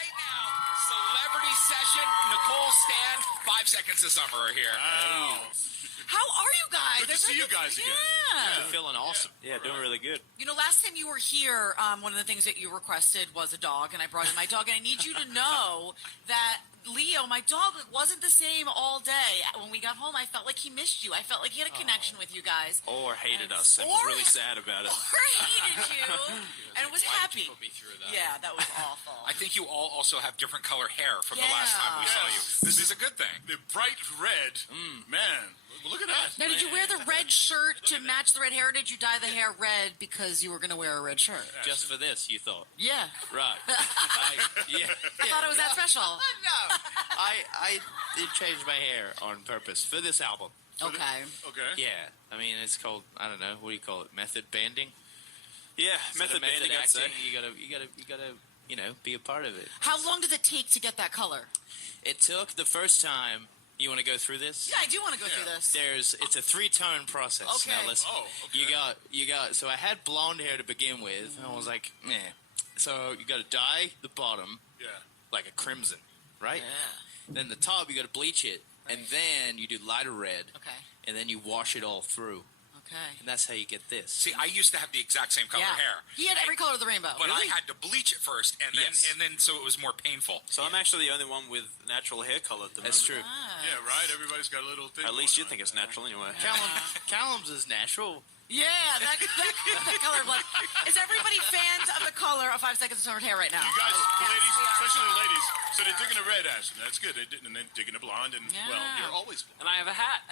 right now, celebrity session. Nicole, Stan, 5 Seconds of Summer are here. Wow. How are you guys? Good to see you guys again. Yeah. We're feeling awesome. Yeah, doing really good. You know, last time you were here, one of the things that you requested was a dog, and I brought in my dog. And I need you to know that Leo, my dog, wasn't the same all day. When we got home, I felt like he missed you. I felt like he had a connection with you guys. Or hated us and was really sad about it. Or hated you and was happy. Put me through that. Yeah, that was awful. I think you all also have different color hair from the last time we saw you. This is a good thing. The bright red. Man, look at that. Now, did you wear the red shirt to match the red hair, or did you dye the hair red because you were going to wear a red shirt? Just for this, you thought? Yeah. Right. I thought it was that special. No. I did change my hair on purpose for this album. Okay. Okay. Yeah. I mean, it's called, I don't know, what do you call it? Method banding? Yeah, method banding, I'd say. You gotta, you know, be a part of it. How long did it take to get that color? It took the first time. You want to go through this? Yeah, I do want to go through this. It's a 3-tone process. Okay. Now listen. Oh, okay. You got. So I had blonde hair to begin with, and I was like, meh. So you got to dye the bottom, like a crimson, right? Yeah. Then the top you got to bleach it, and then you do lighter red. Okay. And then you wash it all through. Okay. And that's how you get this. See, I used to have the exact same color hair. He had every color of the rainbow. But I had to bleach it first, and then so it was more painful. So I'm actually the only one with natural hair color at the moment. That's true. Yeah, right? Everybody's got a little thing. At least you going think it's natural anyway. Callum's is natural. Yeah, that color blood. Is everybody fans of the color of 5 Seconds of Summer's hair right now? You guys, the ladies, especially the ladies, so they're digging the red, Ashton. That's good. And they're digging the blonde, and, well, you're always blonde. And I have a hat.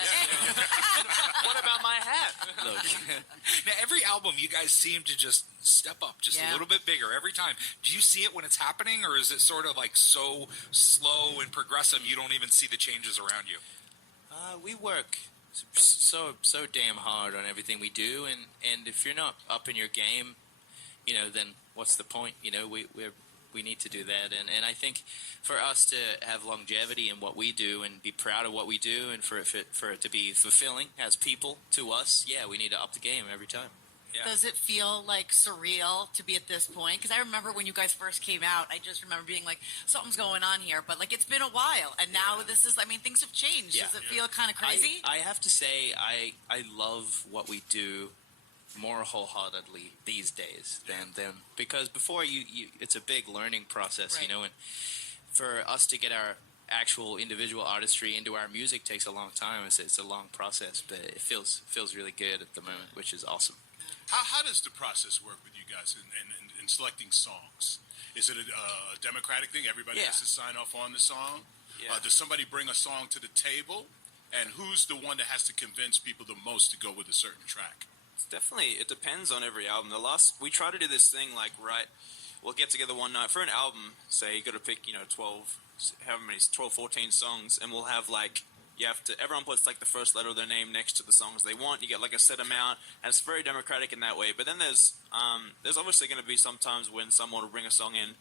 What about my hat? Look. Now, every album, you guys seem to just step up just a little bit bigger every time. Do you see it when it's happening, or is it sort of like so slow and progressive you don't even see the changes around you? We work so damn hard on everything we do, and if you're not up in your game, you know, then what's the point? You know, we need to do that, and I think for us to have longevity in what we do and be proud of what we do, and for it to be fulfilling as people to us, we need to up the game every time. Yeah. Does it feel like surreal to be at this point? Because I remember when you guys first came out, I just remember being like, something's going on here. But, like, it's been a while. And now this is, I mean, things have changed. Yeah. Does it feel kind of crazy? I have to say, I love what we do more wholeheartedly these days than because before you it's a big learning process, you know, and for us to get our actual individual artistry into our music takes a long time. It's a long process, but it feels really good at the moment, which is awesome. How does the process work with you guys in selecting songs? Is it a democratic thing? Everybody has to sign off on the song? Yeah. Does somebody bring a song to the table? And who's the one that has to convince people the most to go with a certain track? It's definitely, it depends on every album. We try to do this thing like, we'll get together one night for an album, say you got to pick, 12, 14 songs, and we'll have like, everyone puts like the first letter of their name next to the songs they want. You get like a set amount, and it's very democratic in that way. But then there's obviously going to be some times when someone will bring a song in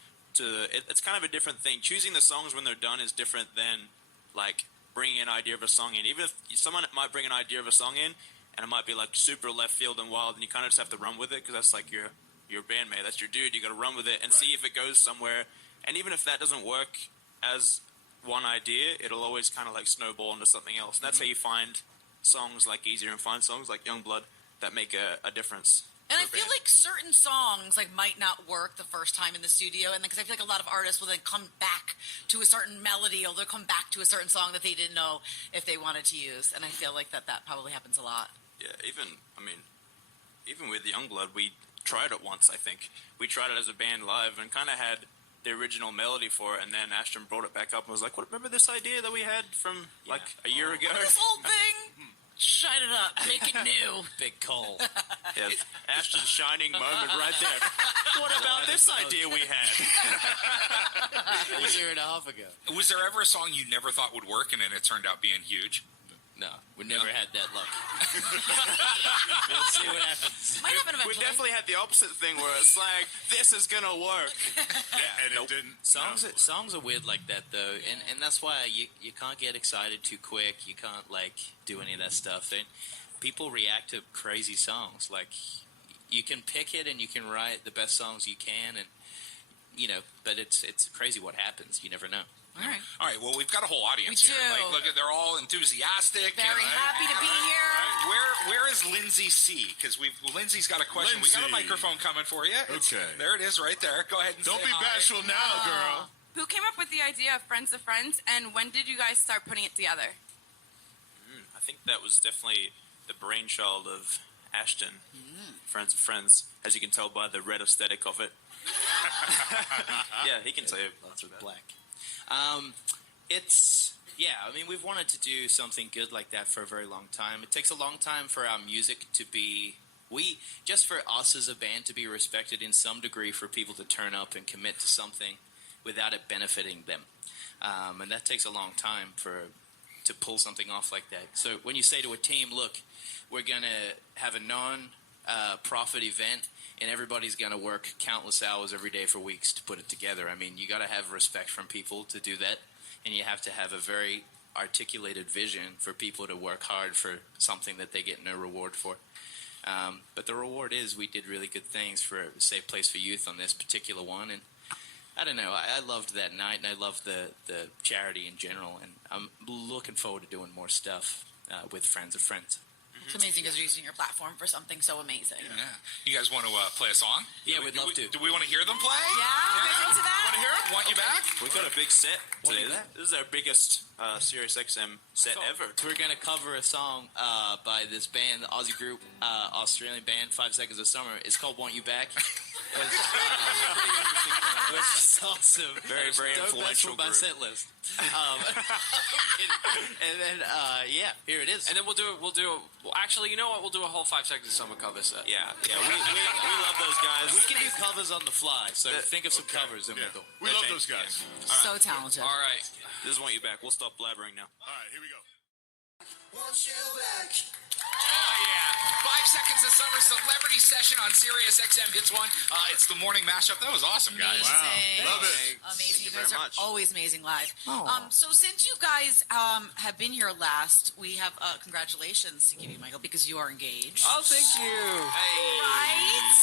it's kind of a different thing. Choosing the songs when they're done is different than like bringing an idea of a song in. Even if someone might bring an idea of a song in, and it might be like super left field and wild, and you kind of just have to run with it because that's like your bandmate, that's your dude. You got to run with it and see if it goes somewhere. And even if that doesn't work as one idea, it'll always kind of like snowball into something else. And that's how you find songs like Easier and find songs like Youngblood that make a difference. And I feel like certain songs like might not work the first time in the studio, and because I feel like a lot of artists will then come back to a certain melody, or they'll come back to a certain song that they didn't know if they wanted to use. And I feel like that probably happens a lot. Yeah, even with Youngblood, we tried it once. I think we tried it as a band live and kind of had the original melody for it, and then Ashton brought it back up and was like, "What? Remember this idea that we had from like a year ago? This whole thing." Shine it up, make it new. Big call. Yeah, Ashton's shining moment right there. What about this idea we had? A year and a half ago. Was there ever a song you never thought would work and then it turned out being huge? No, we never had that luck. We'll see what happens. Might happen eventually. We definitely had the opposite thing where it's like, this is gonna work. And it didn't. Songs are weird like that though, and that's why you can't get excited too quick. You can't like do any of that stuff. And people react to crazy songs. Like you can pick it and you can write the best songs you can, and but it's crazy what happens. You never know. All right. Well, we've got a whole audience we here. do. Like, look, they're all enthusiastic. Very happy to be here. Where is Lindsay C? Because Lindsay's got a question. Lindsay. We got a microphone coming for you. Okay. There it is, right there. Go ahead and Don't say be hi. bashful now, girl. Who came up with the idea of Friends of Friends, and when did you guys start putting it together? I think that was definitely the brainchild of Ashton. Friends of Friends, as you can tell by the red aesthetic of it. Yeah, he can tell you lots of that. Black. We've wanted to do something good like that for a very long time. It takes a long time for our music to be, just for us as a band to be respected in some degree, for people to turn up and commit to something without it benefiting them. And that takes a long time to pull something off like that. So when you say to a team, look, we're going to have a non-profit event, and everybody's going to work countless hours every day for weeks to put it together. I mean, you got to have respect from people to do that, and you have to have a very articulated vision for people to work hard for something that they get no reward for. But the reward is we did really good things for a Safe Place for Youth on this particular one, and I don't know, I loved that night, and I loved the charity in general, and I'm looking forward to doing more stuff with Friends of Friends. It's amazing because you're using your platform for something so amazing. Yeah. You guys want to play a song? Yeah, we'd love to. Do we want to hear them play? Yeah, we're into that. Want to hear them? Want you back? We've got a big set Want today. to do that? This is our biggest SiriusXM set ever. We're going to cover a song by this band, the Aussie group, Australian band, 5 Seconds of Summer. It's called Want You Back. It's pretty interesting, which is awesome. Very, very Don't mess influential with my group. set list. And then, here it is. And then we'll actually, you know what? We'll do a whole 5 Seconds of Summer cover set. Yeah. We love those guys. We can do covers on the fly, so think of some covers and we'll go. We love those guys. So talented. All right. This is Want You Back. We'll stop blabbering now. All right, here we go. Want you back. Oh, yeah. 5 Seconds of Summer Celebrity Session on SiriusXM Hits One. It's the morning mashup. That was awesome, guys. Amazing. Wow. Love it. Amazing. You Thank you guys very are much. always amazing live. So since you guys have been here last, we have congratulations to give you, Michael, because you are engaged. Oh, thank you. Right?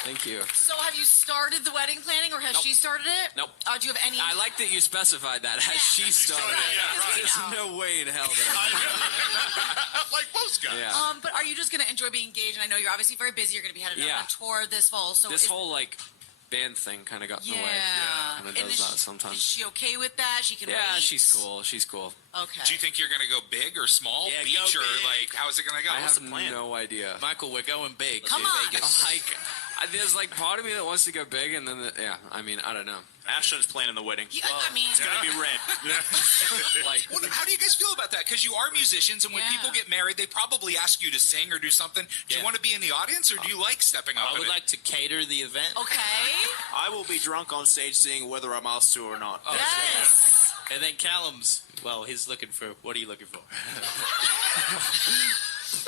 Thank you. So have you started the wedding planning, or has she started it? Nope. Do you have any? I like that you specified that. Has she started started it, it? yeah, right. There's no way in hell that I Like most guys. Yeah. But are you just going to enjoy being engaged? And I know you're obviously very busy. You're going to be headed Yeah. on a tour this fall. So This whole band thing kind of got in the way. yeah. Kind of And does is that sometimes. Is she okay with that? She can. Yeah, wait? she's cool. She's cool. Okay. Do you think you're going to go big or small? Yeah, Beach go or big. how's it going to go? I What's have the plan? no idea. Michael, we're going big. Come to on. Vegas. There's part of me that wants to go big, and then I don't know. Ashton's planning the wedding. I mean, It's going to be red. How do you guys feel about that? Because you are musicians, and when Yeah. people get married, they probably ask you to sing or do something. Do you Yeah. want to be in the audience, or do you like stepping up? I would like to cater the event. okay. I will be drunk on stage singing whether I'm asked to or not. Yes. And then Callum's, he's looking for, what are you looking for?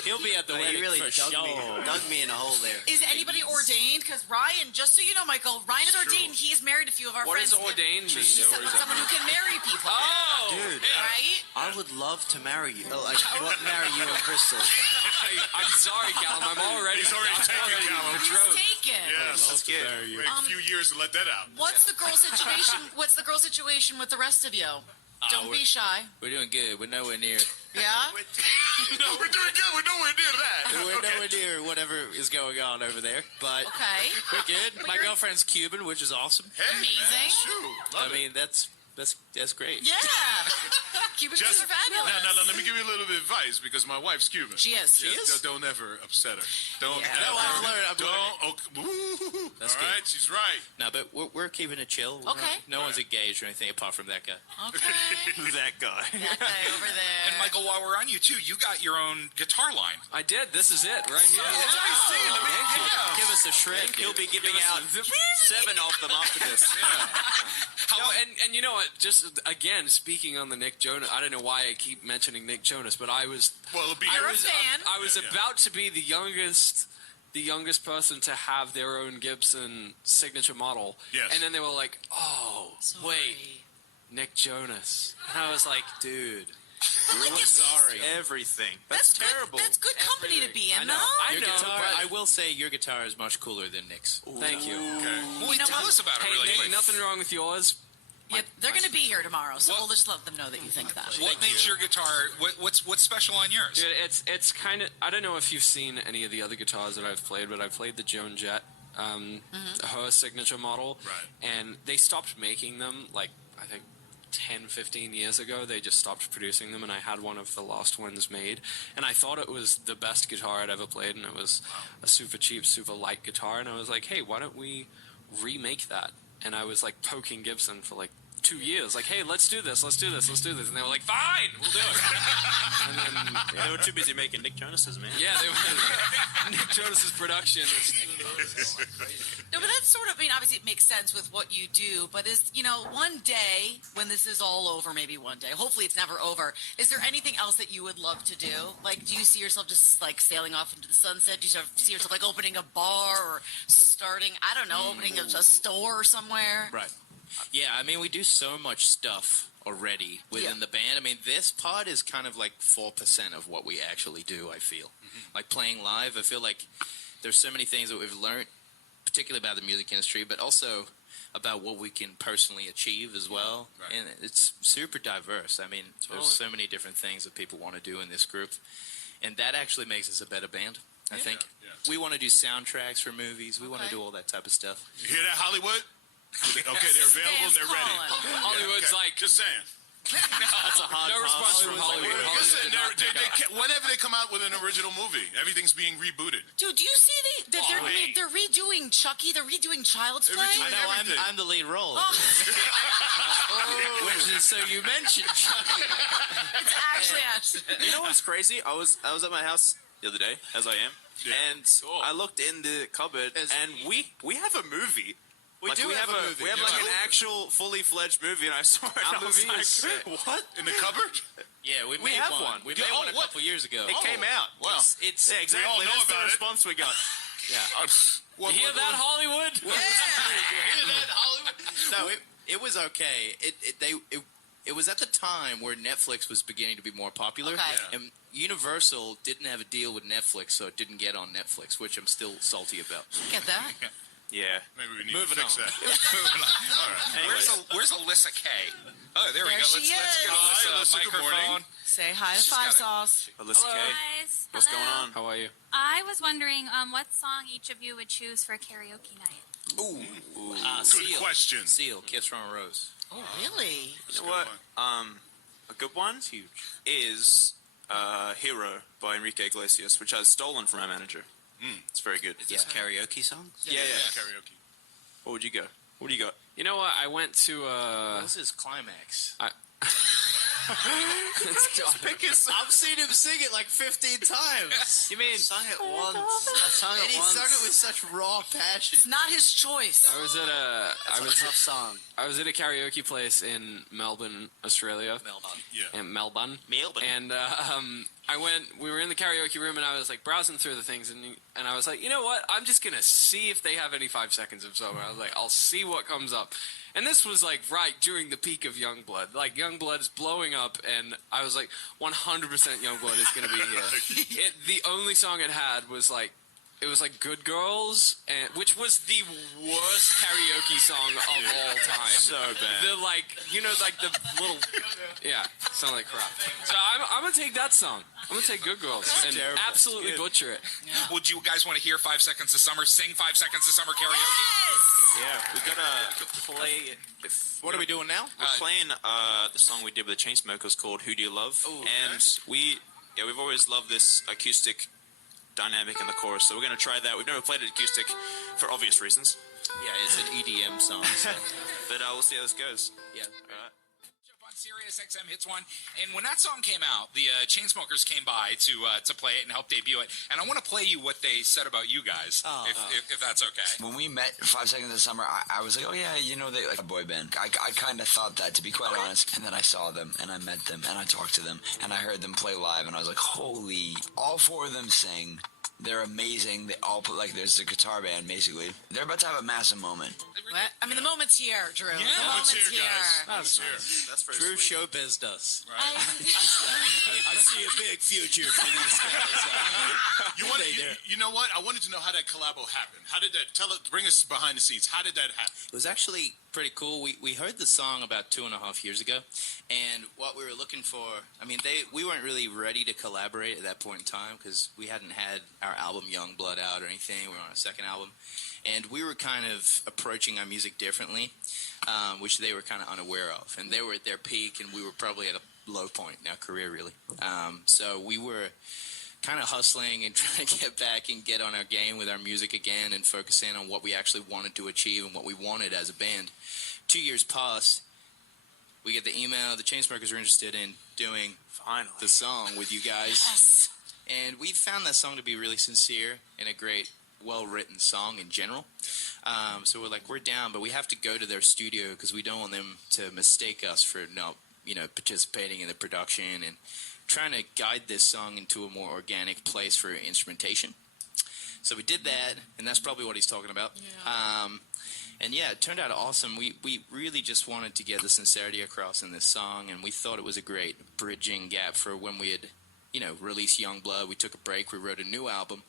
He'll be at the wedding for sure. Dug me in a hole there. Is anybody ordained? Because Ryan, just so you know, Michael, Ryan is ordained. He has married a few of our What friends. does ordained mean? He's someone who can marry people. Oh! Dude, Right? I would love to marry you. Marry you and Crystal. I'm sorry, Callum. I'm already. He's already taken, Callum. He's taken. Yes. That's good. Wait a few years to let that out. What's the girl situation? What's the girl situation with the rest of you? Don't be shy. We're doing good. We're nowhere near. Yeah? No, we're doing good. We're nowhere near that. We're nowhere near whatever is going on over there. But Okay. we're good. My girlfriend's Cuban, which is awesome. Hey, Amazing. Man, shoot. Love I mean, that's great. Yeah. Cubans Just, are fabulous. now, let me give you a little bit of advice because my wife's Cuban. She is. She Yes, is? Don't ever upset her. Don't Yeah. ever. No, I'm learning. That's That's all right, she's right. No, but we're keeping it chill. We're Okay. No one's engaged or anything apart from that guy. Okay. That guy. That guy over there. And Michael, while we're on you too, you got your own guitar line. I did. This is it right here. Give us a shred. He'll be giving out 7 of them after this. No, and you know what? Just again, speaking on the Nick Jonas, I don't know why I keep mentioning Nick Jonas, but I was Well, it'll be You're a yours. fan. I was about to be the youngest person to have their own Gibson signature model. Yes. And then they were like, "Oh, Sorry. wait, Nick Jonas." And I was like, "Dude, Sorry. Everything. That's terrible. That's good company to be in, though. I know. I will say your guitar is much cooler than Nick's. Thank you. Okay. Well, tell us about it really Nick, quick. nothing wrong with yours. Yeah, they're going to be here tomorrow, so we'll just let them know that you think that. What makes your guitar? What's special on yours? Yeah, it's kind of. I don't know if you've seen any of the other guitars that I've played, but I've played the Joan Jett, her signature model, Right. and they stopped making them like I think 10, 15 years ago. They just stopped producing them, and I had one of the last ones made, and I thought it was the best guitar I'd ever played, and it was a super cheap, super light guitar, and I was like, hey, why don't we remake that? And I was like poking Gibson for like 2 years, like, hey, let's do this, and they were like, fine, we'll do it. And then They were too busy making Nick Jonas's, man. yeah, they were. Nick Jonas's production is No, but that's sort of, I mean, obviously it makes sense with what you do, but one day when this is all over, maybe one day, hopefully it's never over, is there anything else that you would love to do? Like, do you see yourself just like sailing off into the sunset? Do you sort of see yourself like opening a bar or starting, I don't know, opening a store somewhere? Right. Yeah, I mean, we do so much stuff already within the band. I mean, this pod is kind of like 4% of what we actually do, I feel. Like playing live, I feel like there's so many things that we've learned, particularly about the music industry, but also about what we can personally achieve as well. Right. And it's super diverse. I mean, there's so many different things that people want to do in this group. And that actually makes us a better band, I think. Yeah. We want to do soundtracks for movies. We want to do all that type of stuff. You hear that, Hollywood? Okay, they're available and they're ready. Hollywood's Okay, like just saying. That's a hard no response from Hollywood. Listen, whenever they come out with an original movie, everything's being rebooted. Dude, do you see they're redoing Chucky, they're redoing Child's Play? redoing I know, everything. I'm the lead role. Which is, so you mentioned Chucky. It's actually You know what's crazy? I was at my house the other day, as I am, and I looked in the cupboard, and we have a movie. We have a movie. We have like an actual fully fledged movie, and I saw it. And I was like, what? In the cupboard? Yeah, we have one. one. We made one a couple years ago. It came out. Wow. It's Yeah, exactly. We all know That's the about it. response we got. You hear that, Hollywood? No, it was okay. It was at the time where Netflix was beginning to be more popular, and Universal didn't have a deal with Netflix, so it didn't get on Netflix, which I'm still salty about. Get that? Yeah. Maybe we need Moving to fix on. that. Moving on. All right. Anyways. Where's Alyssa K? Oh, there we There go. she Let's get is. Alyssa Hi, Alyssa, good microphone. morning. Say hi to She's Five got it. Sauce. Alyssa K. Guys, What's hello. going on? How are you? I was wondering what song each of you would choose for karaoke night. Good question. Seal, Kiss from a Rose. Oh, really? You know what? A good one is Hero by Enrique Iglesias, which I stolen from our manager. It's very good. Is this karaoke song? Yeah. Karaoke. What would you go? What do you got? You know what? I went to What was his climax? I've seen him sing it like 15 times. You mean I sung it once. I sung it And he once. sung it with such raw passion. It's not his choice. I was at It's a tough song. I was at a karaoke place in Melbourne, Australia. Yeah. In Melbourne. Melbourne. And we were in the karaoke room, and I was like browsing through the things, and I was like, you know what? I'm just gonna see if they have any 5 seconds of summer. I was like, I'll see what comes up. And this was like right during the peak of Youngblood. Like Youngblood is blowing up, and I was like, 100% Youngblood is gonna be here. The only song it had was like. It was like Good Girls, which was the worst karaoke song of all time. So bad. The the little, sound like crap. So I'm gonna take that song. I'm gonna take Good Girls and absolutely butcher it. Would you guys want to hear 5 Seconds of Summer? Sing 5 Seconds of Summer karaoke? Yeah, we gotta play. What are we doing now? We're playing the song we did with the Chainsmokers called "Who Do You Love," and we've always loved this acoustic dynamic in the chorus, so we're going to try that. We've never played it acoustic for obvious reasons. Yeah, it's an EDM song. So. But we'll see how this goes. Yeah. All right. On SiriusXM Hits One, and when that song came out, the Chainsmokers came by to play it and help debut it. And I want to play you what they said about you guys, if that's okay. When we met 5 Seconds of Summer, I was like, oh yeah, they like a boy band. I kind of thought that, to be quite honest. And then I saw them, and I met them, and I talked to them, and I heard them play live, and I was like, holy, all 4 of them sing They're amazing. They all put, like, there's a guitar band, basically. They're about to have a massive moment. What? I mean, the moment's here, Drew. Yeah, the moment's here. guys. Moment's here. That's very Drew sweet. showbiz does. Right? I see a big future for these guys. You know what? I wanted to know how that collabo happened. How did that? Bring us behind the scenes. How did that happen? It was actually pretty cool. We heard the song about 2.5 years ago, and what we were looking for, I mean, we weren't really ready to collaborate at that point in time because we hadn't had our album Young Blood out or anything. We were on a second album, and we were kind of approaching our music differently, which they were kind of unaware of. And they were at their peak, and we were probably at a low point in our career, really. So we were kind of hustling and trying to get back and get on our game with our music again and focus in on what we actually wanted to achieve and what we wanted as a band. 2 years passed. We get the email. The Chainsmokers are interested in doing the song with you guys. Yes. And we found that song to be really sincere and a great, well-written song in general. So we're like, we're down, but we have to go to their studio because we don't want them to mistake us for not, participating in the production and trying to guide this song into a more organic place for instrumentation. So we did that, and that's probably what he's talking about. Yeah. And yeah, it turned out awesome. We really just wanted to get the sincerity across in this song, and we thought it was a great bridging gap for when we had, released Young Blood. We took a break. We wrote a new album.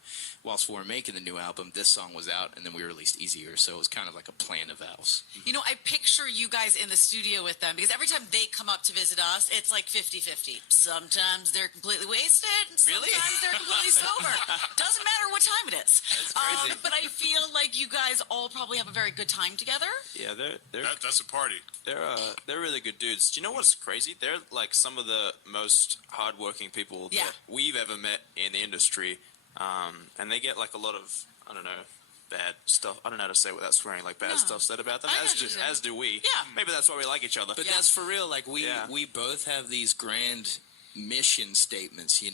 Whilst we were making the new album, this song was out, and then we released Easier. So it was kind of like a plan of ours. I picture you guys in the studio with them because every time they come up to visit us, it's like 50-50. Sometimes they're completely wasted, and sometimes they're completely sober. Doesn't matter what time it is. That's crazy. But I feel like you guys all probably have a very good time together. Yeah, That's a party. they're really good dudes. Do you know what's crazy? They're like some of the most hardworking people that we've ever met in the industry. And they get like a lot of, I don't know, bad stuff. I don't know how to say it without swearing, like bad stuff said about them, as do we. Yeah. Maybe that's why we like each other. But that's for real. Like, we both have these grand mission statements, Yeah.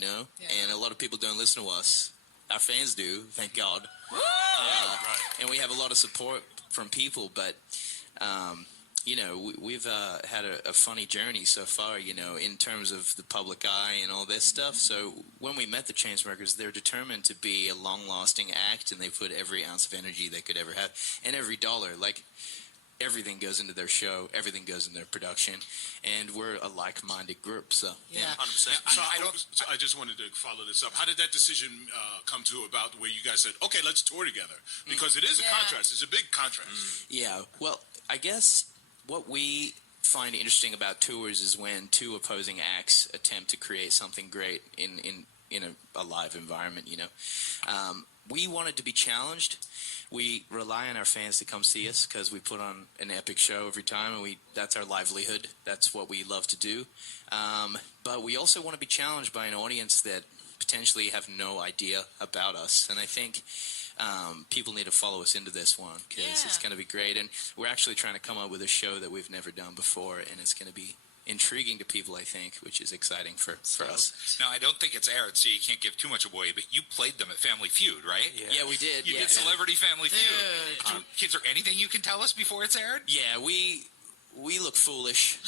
and a lot of people don't listen to us. Our fans do, thank God. And we have a lot of support from people, but we've had a funny journey so far, in terms of the public eye and all this stuff. So when we met the Chainsmokers, they're determined to be a long-lasting act, and they put every ounce of energy they could ever have, and every dollar. Like, everything goes into their show, everything goes in their production, and we're a like-minded group. So 100%. So I just wanted to follow this up. How did that decision come to about where you guys said, okay, let's tour together? Because it is a contrast. It's a big contrast. Yeah, well, I guess what we find interesting about tours is when two opposing acts attempt to create something great in a live environment, We wanted to be challenged. We rely on our fans to come see us because we put on an epic show every time, and that's our livelihood. That's what we love to do. But we also want to be challenged by an audience that potentially have no idea about us. And I think people need to follow us into this one because it's going to be great. And we're actually trying to come up with a show that we've never done before, and it's going to be intriguing to people, I think, which is exciting for us. Now, I don't think it's aired, so you can't give too much away, but you played them at Family Feud, right? Yeah, we did. You did Celebrity Family Feud. Kids, are anything you can tell us before it's aired? Yeah, we look foolish,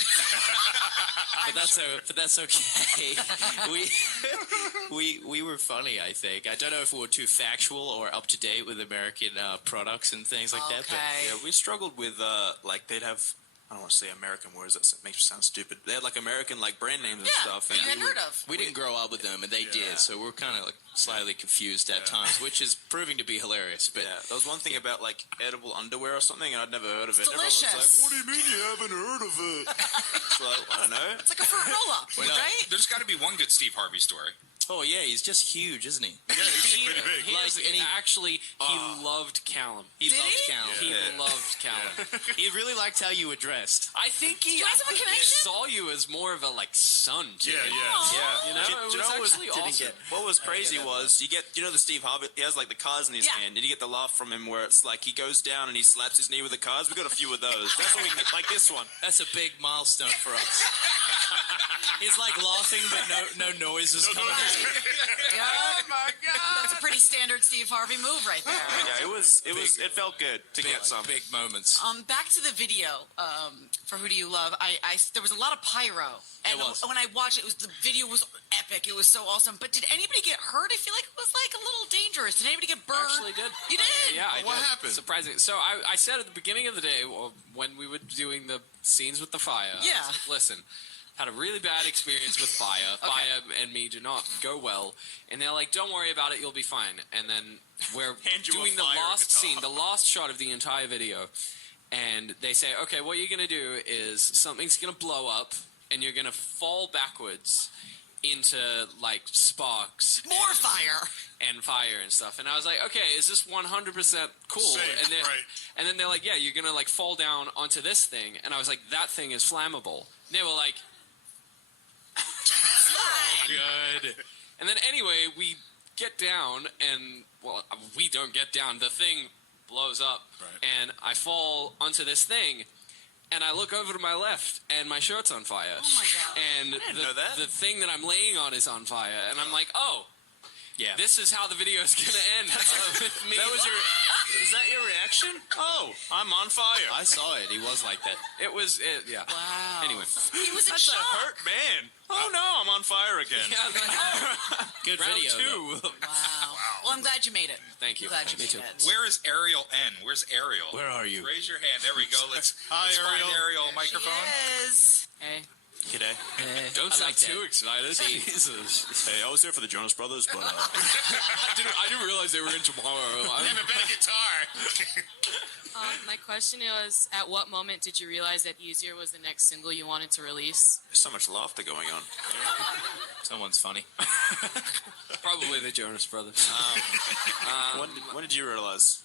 but that's okay. we were funny, I think. I don't know if we were too factual or up to date with American products and things like that. But we struggled with they'd have, I don't want to say American words. That makes me sound stupid. They had like American brand names and stuff. That you hadn't heard of. We didn't grow up with them, and they did. So we're kind of like slightly confused at times, which is proving to be hilarious. But there was one thing about like edible underwear or something, and I'd never heard of it. Delicious. Everyone was like, "What do you mean you haven't heard of it?" So I don't know. It's like a fruit roll-up, right? There's got to be one good Steve Harvey story. Oh yeah, he's just huge, isn't he? Yeah, he's pretty big. He loved Callum. He loved Callum. He loved Callum. He really liked how you were dressed. I think he saw you as more of a son to him. Yeah. It was actually awesome. What was crazy was you get, the Steve Harvey, he has like the cars in his hand, and you get the laugh from him where it's like he goes down and he slaps his knee with the cars. We got a few of those. That's what we get, like this one. That's a big milestone for us. He's like laughing, but no noise is coming out. Oh my God! That's a pretty standard Steve Harvey move right there. Yeah, it felt good to get some big moments. Back to the video for Who Do You Love? There was a lot of pyro, and when I watched it, the video was epic. It was so awesome. But did anybody get hurt? I feel like it was like a little dangerous. Did anybody get burned? Actually did. You did? Yeah, I What did. happened? Surprising. So I said at the beginning of the day, when we were doing the scenes with the fire, I was like, listen, had a really bad experience with fire. Okay. Fire and me do not go well. And they're like, don't worry about it, you'll be fine. And then we're you a doing the fire last guitar. scene, the last shot of the entire video. And they say, okay, what you're going to do is something's going to blow up, and you're going to fall backwards into, like, sparks. More fire! And fire and stuff. And I was like, okay, is this 100% cool? Safe, And then they're like, yeah, you're going to, like, fall down onto this thing. And I was like, that thing is flammable. And they were like, good. And then anyway, we get down, and, well, we don't get down. The thing blows up, and I fall onto this thing, and I look over to my left, and my shirt's on fire. Oh my God. And know that. the thing that I'm laying on is on fire, and I'm like, oh, Yeah. this is how the video is going to end. With me. Is that your reaction? Oh, I'm on fire. I saw it. He was like that. Yeah. Wow. Anyway. He was in That's shock. a hurt man. Oh no, I'm on fire again. Yeah, I'm like, oh, Good round video. two. Wow. Well, I'm glad you made it. Thank you. I'm glad you Me made too. it. Where is Ariel N? Where's Ariel? Where are you? Raise your hand. There we go. Let's Hi, find Ariel. Ariel a microphone. Yes. Hey. G'day. Don't I sound like that. too excited. Jesus. Hey, I was there for the Jonas Brothers, but I didn't realize they were in tomorrow. Have a better guitar. My question was, at what moment did you realize that Easier was the next single you wanted to release? there's so much laughter going on. Someone's funny. Probably the Jonas Brothers. When did you realize?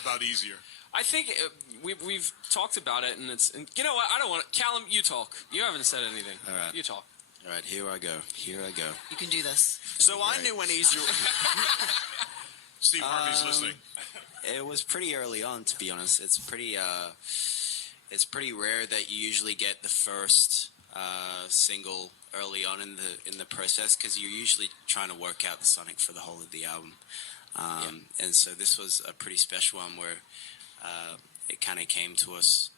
About easier. I think we've talked about it, and you know what? I don't want to. Callum, you talk. You haven't said anything. All right. You talk. All right, here I go. You can do this. So I knew when Easier. Steve Harvey's listening. It was pretty early on, to be honest. It's pretty rare that you usually get the first single early on in the process, because you're usually trying to work out the sonic for the whole of the album. And so this was a pretty special one where it kind of came to us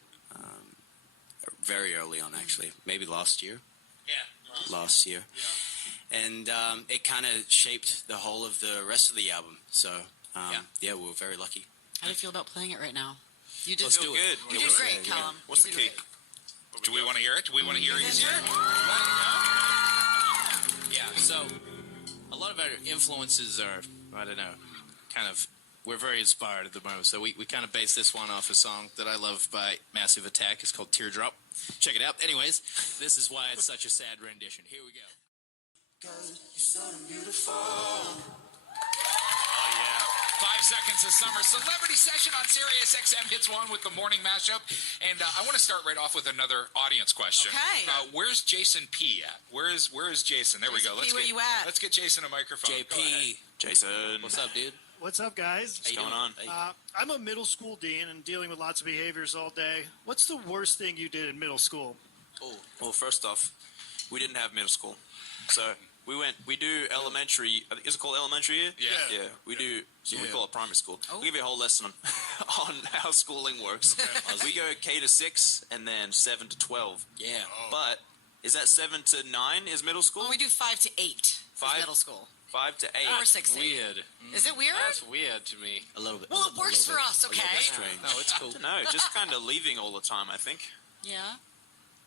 very early on, actually, maybe last year. Yeah. Last year. Yeah. And it kind of shaped the whole of the rest of the album. So, we were very lucky. How do you feel about playing it right now? You did Let's do it. You did great, Callum. What's You the did key? great. Do we want to hear it? Do we want to hear Easier? Yeah, so a lot of our influences are, I don't know, we're very inspired at the moment. So we kind of based this one off a song that I love by Massive Attack. It's called Teardrop. Check it out. Anyways, this is why it's such a sad rendition. Here we go. Oh, yeah. 5 seconds of summer celebrity session on SiriusXM hits one with the morning mashup, and I want to start right off with another audience question. Okay. Where's Jason P at? Where is Jason? There we go. Jason P, where you at? Let's get Jason a microphone. Go ahead. JP. Jason. What's up, dude? What's up, guys? What's going on? I'm a middle school dean and dealing with lots of behaviors all day. What's the worst thing you did in middle school? Oh, well, first off, we didn't have middle school, so we do elementary. Is it called elementary year? Yeah. Yeah, we do. So we Yeah. call it primary school. We'll give you a whole lesson on how schooling works. We go K to 6 and then 7 to 12. Yeah. But is that 7 to 9 is middle school? Well, we do 5 to 8 Five? is middle school. 5 to 8. Or 6 to 8. Weird. Is it weird? That's weird to me. A little bit. Well, it works for us, okay? Strange. No, it's cool. No, just kind of leaving all the time, I think. Yeah.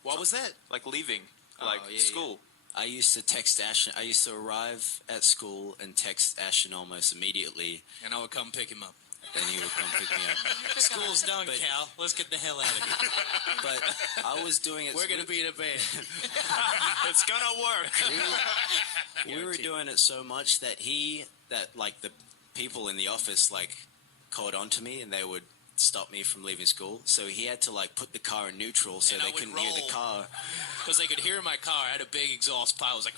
What was that? Like leaving, yeah, school. I used to text Ashton. I used to arrive at school and text Ashton almost immediately, And I would come pick him up. and he would come pick me up. School's done, Cal. Let's get the hell out of here. But I was doing it. We're going to be in a band. It's gonna work. We were doing it so much that the people in the office caught on to me, and they would stop me from leaving school. So he had to put the car in neutral so And I they would couldn't hear the roll. car. Because they could hear my car. I had a big exhaust pile. It was like...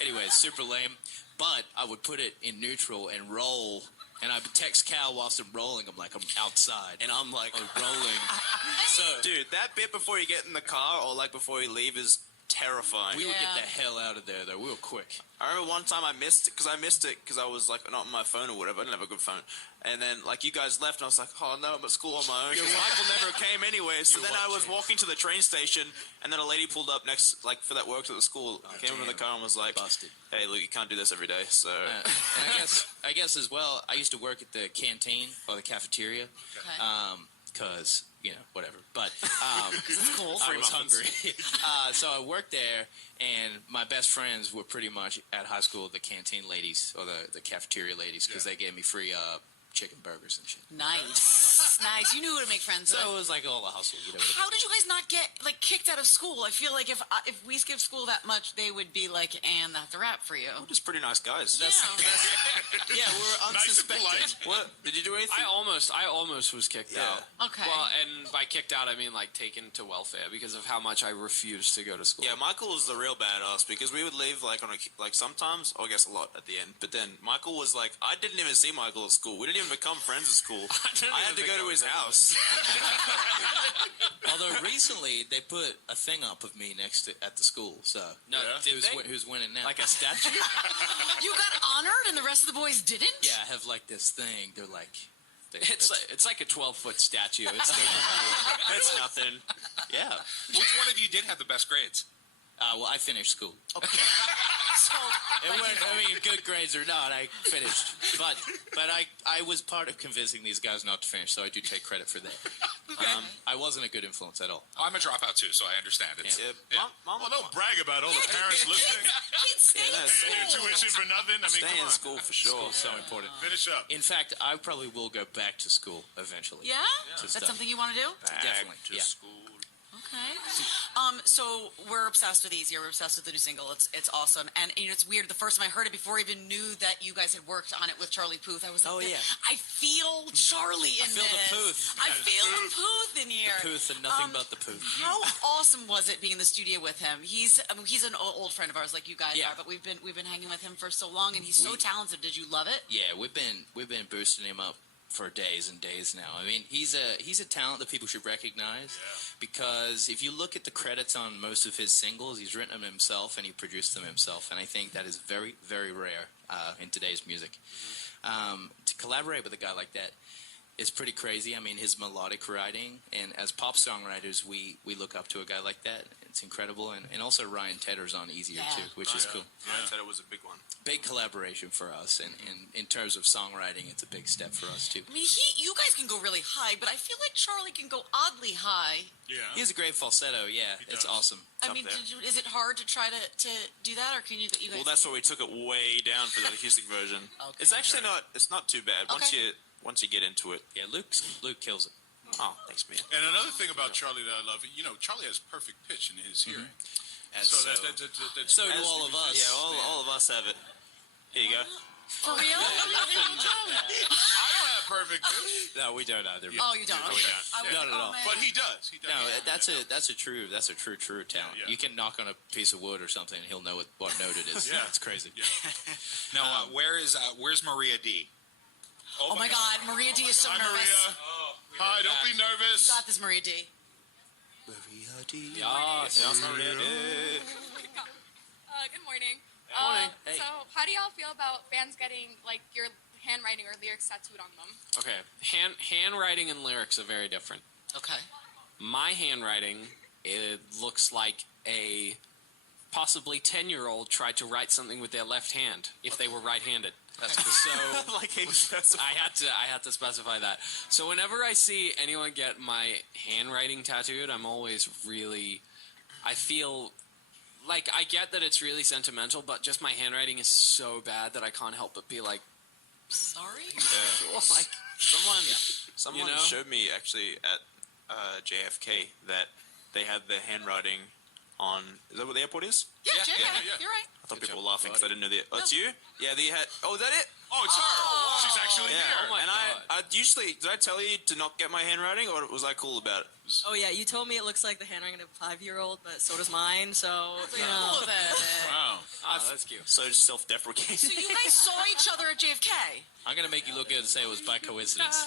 Anyways, super lame. But I would put it in neutral and roll. And I would text Cal whilst I'm rolling. I'm outside. And I'm rolling. So, dude, that bit before you get in the car or before you leave is terrifying. We would get the hell out of there, though. We were quick. I remember one time I missed it because I was like not on my phone or whatever. I didn't have a good phone. And then like you guys left and I was like, oh no, I'm at school on my own. Michael never came anyway. So then I was walking to the train station and then a lady pulled up next, like for that works at the school, came over in the car and was like, busted. Hey, look, you can't do this every day. So and I guess as well, I used to work at the canteen or the cafeteria. Because, whatever. But it's cool. I was hungry. So I worked there, and my best friends were pretty much at high school the canteen ladies or the cafeteria ladies because they gave me free chicken burgers and shit. Nice. Nice. You knew who to make friends with. So it was like all the hustle. How did you guys not get kicked out of school? I feel like if we skipped school that much, they would be like, and that's a wrap for you. We're just pretty nice guys. Yeah, we're unsuspecting. What? Did you do anything? I almost was kicked out. Okay. Well, and by kicked out, I mean like taken to welfare because of how much I refused to go to school. Yeah, Michael was the real badass because we would leave like sometimes, I guess a lot at the end. But then Michael was like, I didn't even see Michael at school. We didn't even become friends at school. I had to go to his house. Although recently they put a thing up of me at the school. So no, who's winning now? Like a statue? You got honored and the rest of the boys didn't? Yeah, I have like this thing. They're like. It's like a 12-foot statue. It's nothing. Yeah. Which one of you did have the best grades? Well, I finished school. Okay. Good grades or not, I finished. But I was part of convincing these guys not to finish, so I do take credit for that. I wasn't a good influence at all. I'm a dropout too, so I understand. Mom, don't brag about all the parents listening. Stay in school. Tuition for nothing. I mean, Stay in school for sure. School's so important. Finish up. In fact, I probably will go back to school eventually. Yeah? That's something you want to do? Definitely. To school. Okay. So we're obsessed with Easier. We're obsessed with the new single. It's awesome. And it's weird. The first time I heard it, before I even knew that you guys had worked on it with Charlie Puth, I was like, I feel Charlie in this. I feel the Puth. I feel the Puth in here. The Puth and nothing but the Puth. How awesome was it being in the studio with him? He's an old friend of ours, like you guys are, but we've been hanging with him for so long, and he's so talented. Did you love it? Yeah, we've been boosting him up for days and days now. I mean, he's a talent that people should recognize because if you look at the credits on most of his singles, he's written them himself and he produced them himself, and I think that is very, very rare in today's music. To collaborate with a guy like that is pretty crazy. I mean, his melodic writing, and as pop songwriters, we look up to a guy like that. It's incredible, and also Ryan Tedder's on Easier too, which is cool. Ryan Tedder was a big one. Big collaboration for us, and in terms of songwriting, it's a big step for us too. I mean, you guys can go really high, but I feel like Charlie can go oddly high. Yeah, he has a great falsetto. Yeah, it's awesome. I mean, is it hard to try to do that, or can you guys? Well, that's why we took it way down for the acoustic version. Okay. It's actually not too bad once you get into it. Yeah, Luke kills it. Oh, thanks, man. And another thing about Charlie that I love, Charlie has perfect pitch in his hearing. So do all of us. Yeah, all of us have it. Here you go. For real? I don't have perfect pitch. No, we don't either. Oh, you don't? Okay. Not at all. But he does. He does. No, that's a true talent. Yeah. You can knock on a piece of wood or something, and he'll know what note it is. Yeah. It's crazy. Yeah. Now, where's Maria D? Oh my God, Maria D is so Hi, nervous. Maria. Hi, don't be nervous. You got this, Maria D. Maria D. Yes, Maria D. Good morning. Morning. So, how do y'all feel about fans getting your handwriting or lyrics tattooed on them? Okay, handwriting and lyrics are very different. Okay. My handwriting, it looks like a possibly 10-year-old tried to write something with their left hand if they were right-handed. That's so. I had to specify that. So whenever I see anyone get my handwriting tattooed, I'm always really. I feel like I get that it's really sentimental, but just my handwriting is so bad that I can't help but be like, sorry. Yeah. Like someone showed me actually at JFK that they had the handwriting on. Is that what the airport is? Yeah. You're right. I thought people were laughing because I didn't know the. Oh, it's you? Yeah, they had. Oh, is that it? Oh, it's her. She's actually Yeah. here. Oh my And God. I usually did I tell you to not get my handwriting, or was I cool about it? Oh yeah, you told me it looks like the handwriting of a 5-year-old, but so does mine. So Cool with it. Wow. that's cute. So just self-deprecating. So you guys saw each other at JFK. I'm gonna make you look good and say it was by coincidence.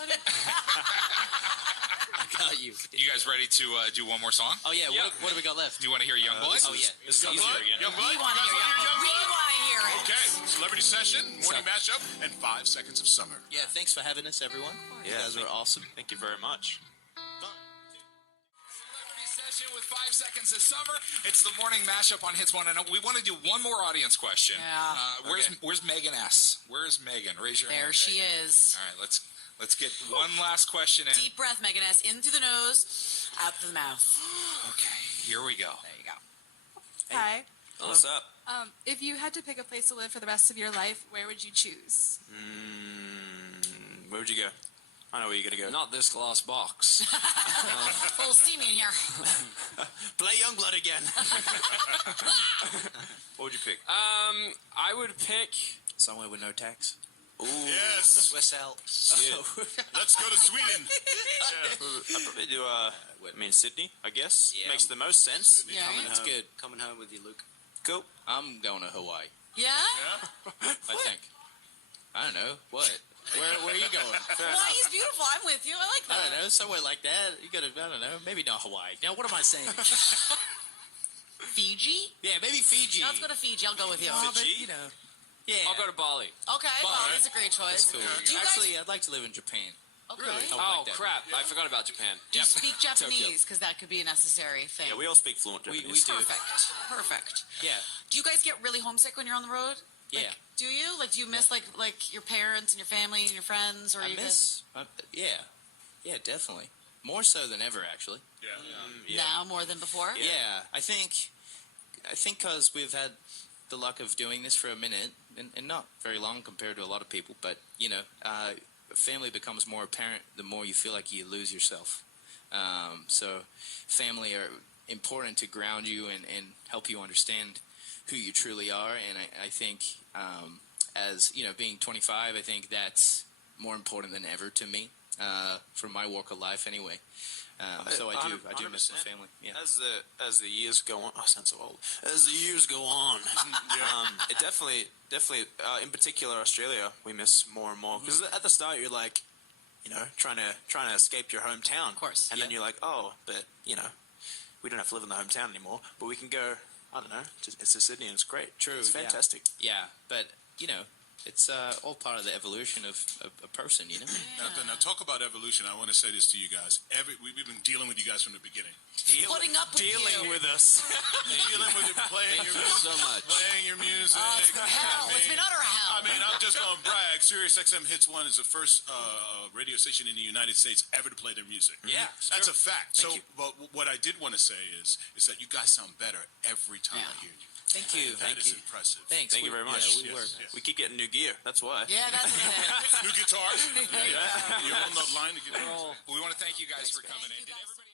got you. You guys ready to do one more song? Oh, yeah. What have we got left? Do you want to hear Youngblood? Oh, yeah. This is easier again. We Youngblood? want to hear Youngblood. We want to hear it. Okay, celebrity session, morning mashup, and 5 seconds of summer. Yeah, thanks for having us, everyone. You guys are awesome. Thank you very much. Celebrity session with 5 seconds of summer. It's the morning mashup on Hits 1. And we want to do one more audience question. Yeah. Where's Megan S? Where's Megan? Raise your hand. There she is. All right, let's get one last question in. Deep breath, Megan S. In through the nose, out through the mouth. Okay, here we go. There you go. Hi. What's up? If you had to pick a place to live for the rest of your life, where would you choose? Where would you go? I know where you're going to go. Not this glass box. Full steamy in here. Play Youngblood again. What would you pick? I would pick... Somewhere with no tax. Ooh. Yes. Swiss Alps. Let's go to Sweden. I'd probably do, Sydney, I guess. Yeah. Makes the most sense. Yeah. That's home. good. Coming home with you, Luke. Cool. I'm going to Hawaii, Yeah? I think. I don't know. What? Where are you going? Hawaii's beautiful. I'm with you. I like I that. don't know. Somewhere like that. You gotta, I don't know. Maybe not Hawaii. Now, what am I saying? Fiji? Yeah, maybe Fiji. Let's go to Fiji. I'll go with you. Oh, but, Fiji? you know. Yeah. I'll go to Bali. Okay, Bali's a great choice. That's cool. Do you guys... Actually, I'd like to live in Japan. Okay. Really? Oh, like that. crap. I forgot about Japan. Do you speak Japanese? Because that could be a necessary thing. Yeah, we all speak fluent Japanese. We do. Perfect. Yeah. Do you guys get really homesick when you're on the road? Like, Yeah. Do you? Like, do you miss, like your parents and your family and your friends? Or I you miss. Yeah. Yeah, definitely. More so than ever, actually. Now more than before? Yeah. I think because we've had the luck of doing this for a minute, and not very long compared to a lot of people, but, family becomes more apparent the more you feel like you lose yourself. So family are important to ground you and help you understand who you truly are, and I think as, being 25, I think that's more important than ever to me, from my walk of life anyway. So I do miss my family. Yeah. As the years go on, I sound so old. As the years go on, it definitely, in particular Australia, we miss more and more because at the start you're like, trying to escape your hometown, of course, and then you're like, oh, but we don't have to live in the hometown anymore, but we can go. I don't know. It's to Sydney, and it's great. True, it's fantastic. Yeah, but it's all part of the evolution of a person, Now, talk about evolution. I want to say this to you guys. We've been dealing with you guys from the beginning. Putting up with Dealing you. with us. Dealing with it, playing your music. so much. Playing your music. It's been hell. It's been utter hell. I'm just going to brag. SiriusXM Hits 1 is the first radio station in the United States ever to play their music. Yeah, That's a fact. Thank you. But what I did want to say is that you guys sound better every time I hear you. Thank you. That is impressive. Thanks. Thank you very much. Yeah, we work. We keep getting new gear. That's why. Yeah, that's it. New guitar. You're on the line to get. We want to thank you guys for coming in. Did everybody?